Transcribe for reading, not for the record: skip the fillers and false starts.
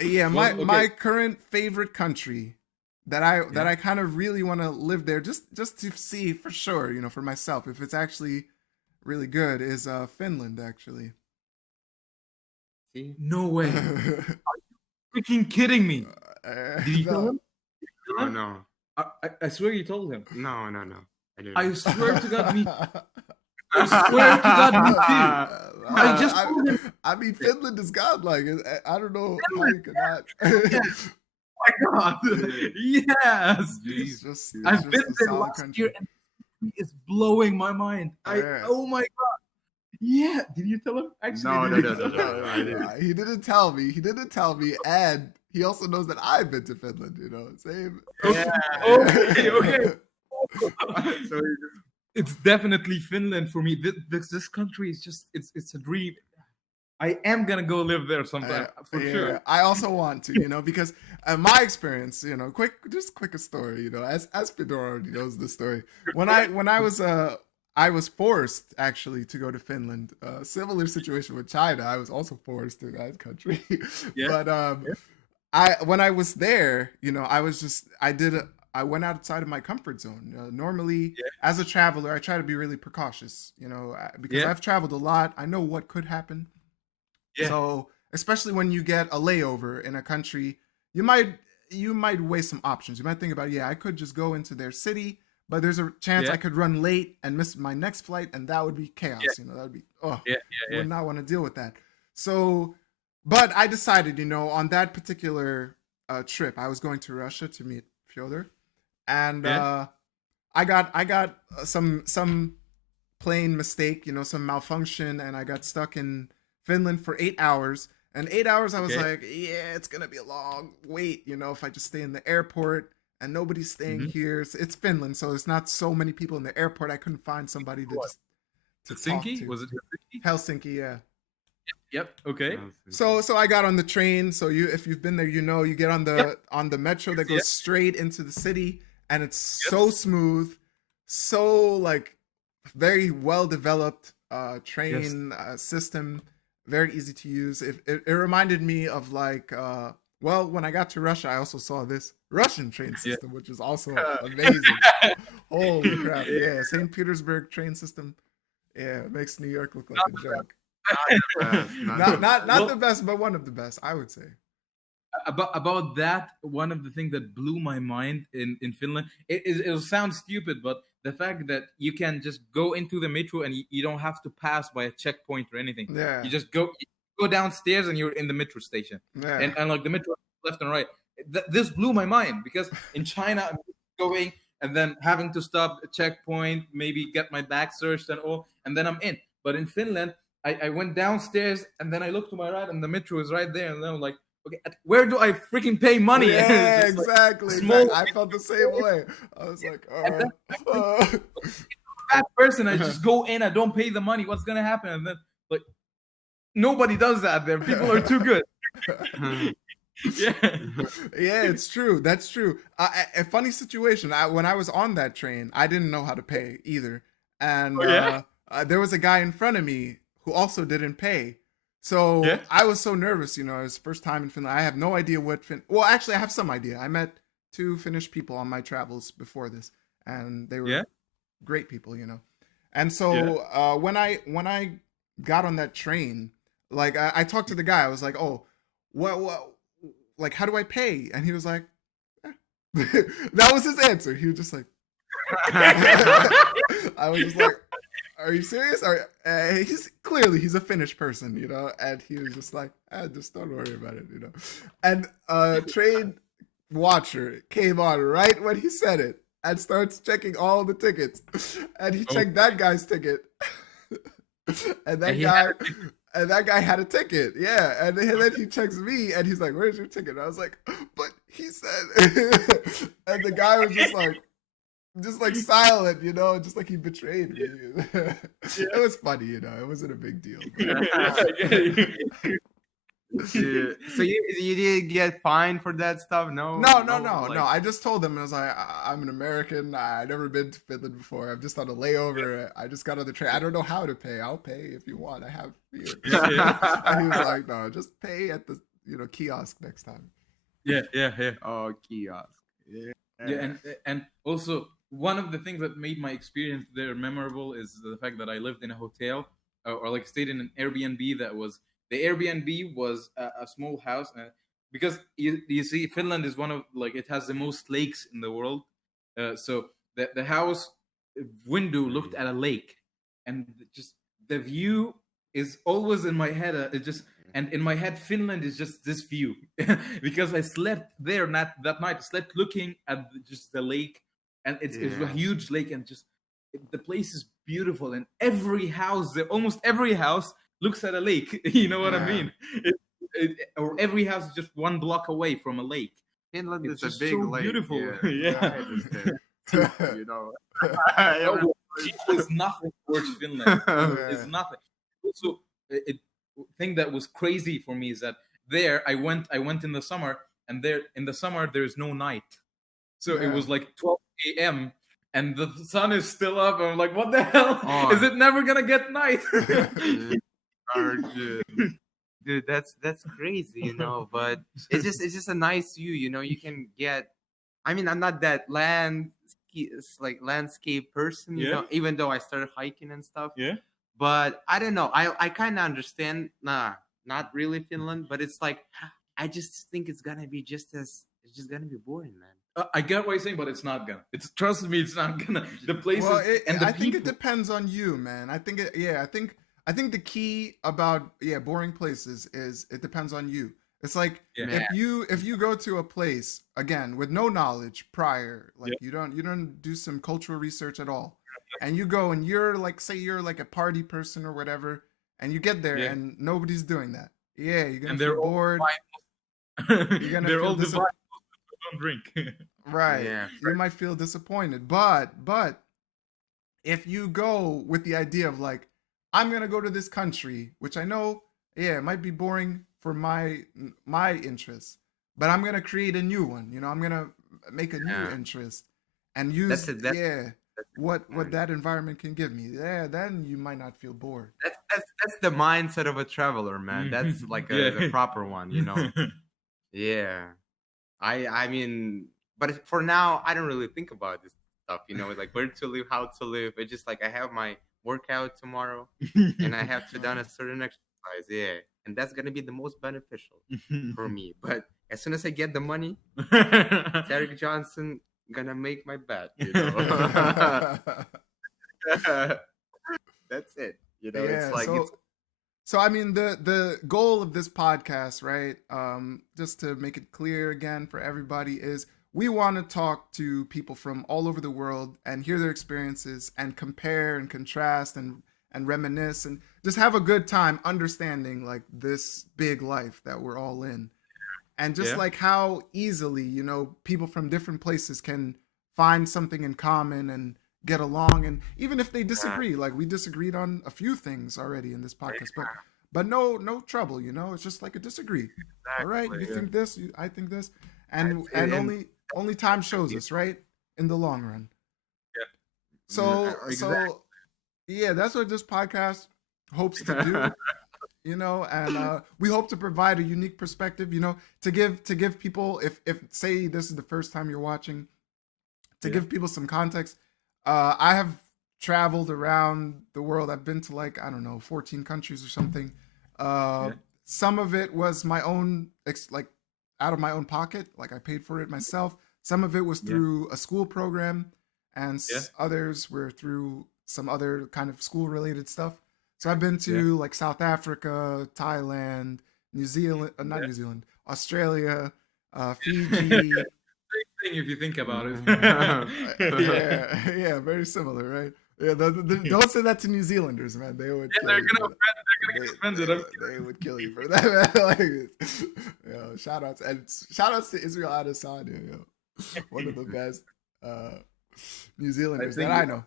Yeah, Well, okay. my current favorite country that Yeah. I kind of really want to live there just to see for sure, for myself if it's actually really good is Finland actually. See? No way. Freaking kidding me. Did you tell No. him? No, Tell him? no, I swear you told him. no. I I didn't. swear to God, me. I swear to God, me too. I just told him. I mean, Finland is godlike. I don't know how Finland. you could not. Yeah. Oh my God. Yes. It's Jeez. just I've been a there solid last year country. and it's blowing my mind. Yeah. Oh my God. Yeah. Did you tell him? Actually, No, did no, you no, tell no, him? no, I didn't. He didn't tell me. He didn't tell me, and he also knows that I've been to Finland. Same. Okay. Okay. Okay. So It's definitely Finland for me. This country is just it's a dream. I am gonna go live there sometime for Yeah, sure. I also want to, because my experience, quick a story, as Fedor already knows the story. I was forced actually to go to Finland. Similar situation with China. I was also forced to that country, Yeah. but Yeah. I when I was there, I was just I went outside of my comfort zone. Normally, Yeah. as a traveler, I try to be really precautious, because Yeah. I've traveled a lot. I know what could happen. Yeah. So, especially when you get a layover in a country, you might weigh some options. You might think about, yeah, I could just go into their city, but there's a chance Yeah. I could run late and miss my next flight, and that would be chaos. Yeah. That would be oh, Yeah. Yeah. would not want to deal with that. So, but I decided, on that particular trip, I was going to Russia to meet Fyodor, and Yeah. I got some plain mistake, some malfunction, and I got stuck in Finland for 8 hours. And 8 hours, I was Okay. like, yeah, it's gonna be a long wait, if I just stay in the airport and nobody's staying Mhm. here. It's Finland, so there's not so many people in the airport. I couldn't find somebody to What? just talk Helsinki? to. Was it Helsinki? Helsinki, yeah. Yep. Okay. So I got on the train. So if you've been there, you get on Yep. the metro that Yeah. goes straight into the city, and it's Yep. so smooth, so like very well developed Yes. train system, very easy to use. It reminded me of like well, when I got to Russia, I also saw this Russian train Yeah. system, which is also amazing. Holy crap! Yeah, St. Petersburg train system. Yeah, it makes New York look like a joke. Not Well, the best, but one of the best, I would say. about that, one of the things that blew my mind in Finland, it'll sound stupid, but the fact that you can just go into the metro and you don't have to pass by a checkpoint or anything. Yeah, You just go downstairs and you're in the metro station, yeah, and like the metro left and right. This blew my mind because in China I'm going and then having to stop at checkpoint, maybe get my bag searched and all, and then I'm in. But in Finland, I went downstairs and then I looked to my right and the metro is right there, and then I'm like, okay, where do I freaking pay money? yeah, It's just like exactly, small. I felt the same way. I was like, And then that person, I just go in, I don't pay the money. What's gonna happen? And then like nobody does that there. People are too good. Yeah. Yeah, it's true. That's true. A funny situation. When I was on that train, I didn't know how to pay either, and Oh yeah. there was a guy in front of me who also didn't pay. So Yeah. I was so nervous. It was first time in Finland. I have no idea what Well, actually, I have some idea. I met 2 Finnish people on my travels before this, and they were Yeah. great people. And so Yeah. when I got on that train, like I talked to the guy. I was like, oh, what like how do I pay? And he was like, eh. That was his answer. He was just like, I was just like, are you serious? He's a Finnish person, and he was just like, just don't worry about it, And train watcher came on right when he said it and starts checking all the tickets, and he checked that guy's ticket, and that And he guy. had And that guy had a ticket, yeah. And then he checks me, and he's like, "Where's your ticket?" And I was like, "But he said," and the guy was just like silent, just like he betrayed me. It was funny, It wasn't a big deal. Yeah. So you did get fined for that stuff? No, No. I just told him, I was like, I'm an American. I've never been to Finland before. I'm just on a layover. I just got on the train. I don't know how to pay. I'll pay if you want. I have here. And he was like, no, just pay at the kiosk next time. Yeah, yeah, yeah. Oh, kiosk. Yeah. Yeah, and also one of the things that made my experience there memorable is the fact that I lived in a hotel, or like stayed in an Airbnb. The Airbnb was a small house, because you see Finland is one of, like, it has the most lakes in the world. So the house window looked at a lake, and just the view is always in my head. It just And in my head, Finland is just this view because I slept there that night. I slept looking at just the lake, and it's a huge lake, and just the place is beautiful. And almost every house looks at a lake. You know what I mean? Or every house is just 1 block away from a lake. Finland It's is a just big so lake. beautiful. Yeah. Yeah. I understand. You know. It's nothing towards Finland. It's nothing. Also, thing that was crazy for me is that there I went in the summer, and there in the summer there's no night, so it was like 12 a.m. and the sun is still up. I'm like, what the hell? Is it never gonna get night? Dude, that's crazy, you know. But it's just a nice view, you know. You can get. I mean, I'm not that landscape person, you know. Even though I started hiking and stuff. Yeah. But I don't know. I kind of understand. Not really Finland, but it's like I just think it's just gonna be boring, man. I get what you're saying, but it's not gonna. Trust me, it's not gonna. The places I think it depends on you, man. I think I think the key about boring places is it depends on you. It's like if you go to a place again with no knowledge prior, like you don't do some cultural research at all, and you go and you're like, say you're like a party person or whatever, and you get there and nobody's doing that. Yeah, you're gonna feel bored. You're gonna feel disappointed. Don't drink. Right. Yeah. You might feel disappointed, but if you go with the idea of like, I'm gonna go to this country, which I know, it might be boring for my interests, but I'm gonna create a new one. You know, I'm gonna make a new interest and use what that environment can give me. Yeah, then you might not feel bored. That's the mindset of a traveler, man. That's like the proper one, you know. Yeah, I mean, but for now, I don't really think about this stuff, you know, like where to live, how to live. It's just like I have my workout tomorrow, and I have to done a certain exercise, and that's gonna be the most beneficial for me. But as soon as I get the money, Tarik Johnson gonna make my bet, you know. That's it, you know. It's like so I mean, the goal of this podcast, right? Just to make it clear again for everybody, is we want to talk to people from all over the world and hear their experiences and compare and contrast and reminisce and just have a good time understanding like this big life that we're all in. And just like how easily, you know, people from different places can find something in common and get along. And even if they disagree, like we disagreed on a few things already in this podcast, but no trouble, you know, it's just like a disagree. All right, you think this, I think this. And only time shows us, right? In the long run. Yeah. So that's what this podcast hopes to do. You know, and we hope to provide a unique perspective, you know, to give people, if say this is the first time you're watching, to give people some context. I have traveled around the world. I've been to like, I don't know, 14 countries or something. Some of it was my own, like out of my own pocket, like I paid for it myself. Some of it was through a school program, and others were through some other kind of school related stuff. So I've been to like South Africa, Thailand, New Zealand, not New Zealand, Australia, Fiji. Same thing if you think about it. Very similar, right? Yeah, don't say that to New Zealanders, man. They would. They're gonna get offended. They would kill you for that, man. Like, shout outs to Israel Adesanya, one of the best New Zealanders that I know.